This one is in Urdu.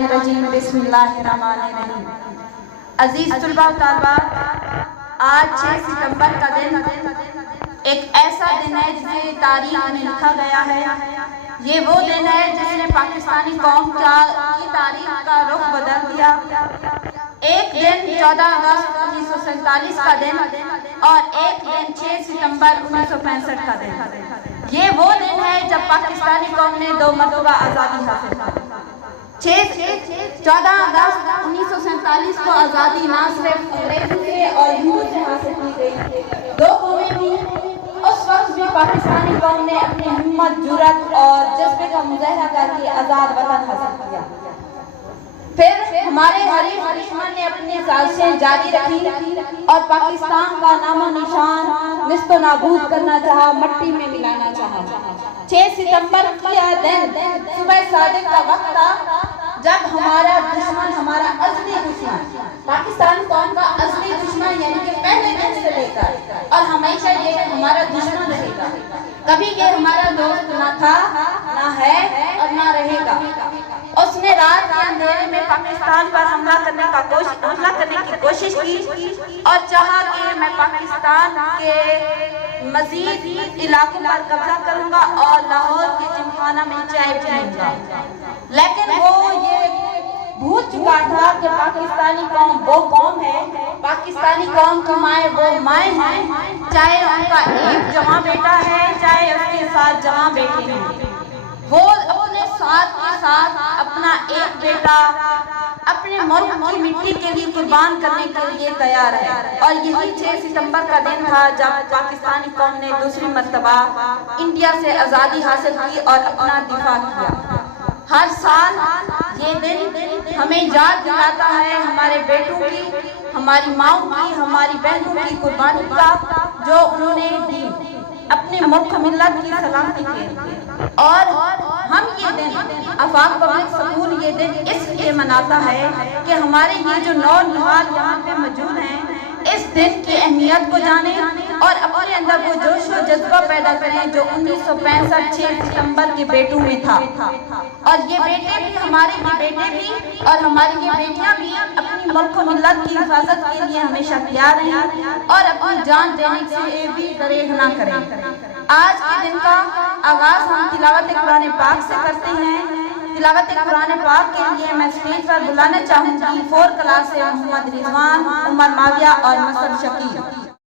بسم اللہ الرحمن الرحیم۔ عزیز طلباء و طالبات، آج 6 ستمبر کا دن ایک ایسا دن ہے جسے تاریخ میں لکھا گیا ہے۔ یہ وہ دن ہے جس نے پاکستانی قوم کی تاریخ کا رخ بدل دیا۔ ایک دن 14 اگست 1947 کا دن اور ایک دن 6 ستمبر 1965 کا دن۔ یہ وہ دن ہے جب پاکستانی قوم نے 2 مرتبہ آزادی حاصل کی۔ 14 اگست 1947 کو آزادی نہ صرف انگریزوں سے اور ہندوؤں سے حاصل کی گئی، 2 قومیں تھیں۔ اس وقت بھی پاکستانی قوم نے اپنی ہمت، جرأت اور جذبے کا مظاہرہ کر کے آزاد وطن حاصل کیا۔ پھر ہمارے حریف دشمن نے اپنی سازشیں جاری رکھی اور پاکستان کا نام و نشان نیست و نابود کرنا چاہا، مٹی میں ملانا چاہا۔ 6 ستمبر کا دن صبح صادق کا وقت تھا جب ہمارا دشمن، ہمارا اصلی دشمن، پاکستان قوم کا اصلی دشمن، یعنی کہ پہلے دن سے لے کر اور ہمیشہ یہ ہمارا دشمن رہے گا، کبھی یہ ہمارا دوست نہ تھا، نہ ہے اور نہ رہے گا۔ اس نے رات کے اندھیرے میں پاکستان پر حملہ کرنے کی کوشش کی اور چاہا کہ میں پاکستان کے مزید علاقوں پر قبضہ کروں گا اور لاہور کے جمخانہ میں چائے پیوں گا، لیکن وہ یہ بھول چکا تھا کہ پاکستانی قوم وہ قوم ہے، پاکستانی قوم کی مائیں وہ مائیں ہیں، چاہے ان کا ایک جوان بیٹا ہے، چاہے اس کے 7 جوان بیٹے ہیں، وہ اپنے ساتھ کے ساتھ اپنا ایک بیٹا اپنے ملک کی مٹی کے لیے قربان کرنے کے لیے تیار ہے۔ اور یہی 6 ستمبر کا دن تھا جب پاکستانی قوم نے دوسری مرتبہ انڈیا سے آزادی حاصل کی اور اپنا دفاع کیا۔ ہر سال یہ دن ہمیں یاد دلاتا ہے ہمارے بیٹوں کی، ہماری ماؤں کی، ہماری بہنوں کی قربانی کا جو انہوں نے دی اپنے ملک ملت کی سلامتی کے لیے۔ اور ہم یہ دن آفاق پبلک سکول یہ دن اس لیے مناتا ہے کہ ہمارے یہ جو نونہال یہاں پہ موجود ہیں اس دن کی اہمیت کو جانیں اور اپنے اندر وہ جوش و جذبہ پیدا کریں جو 1965 6 ستمبر کے بیٹوں میں تھا۔ اور یہ بیٹے بھی، ہمارے یہ بیٹے بھی اور ہماری یہ بیٹیاں بھی اپنی ملک و ملت کی حفاظت کے لیے ہمیشہ تیار ہیں اور اپنی جان دینے سے بھی دریغ نہ کریں۔ آج کے دن کا آغاز ہم تلاوت قرآن پاک سے کرتے ہیں۔ تلاوت قرآن پاک کے لیے میں اسٹیج پر بلانا چاہوں گی 4 کلاس سے محمد رضوان، عمر معاویہ اور مصعب شکیل۔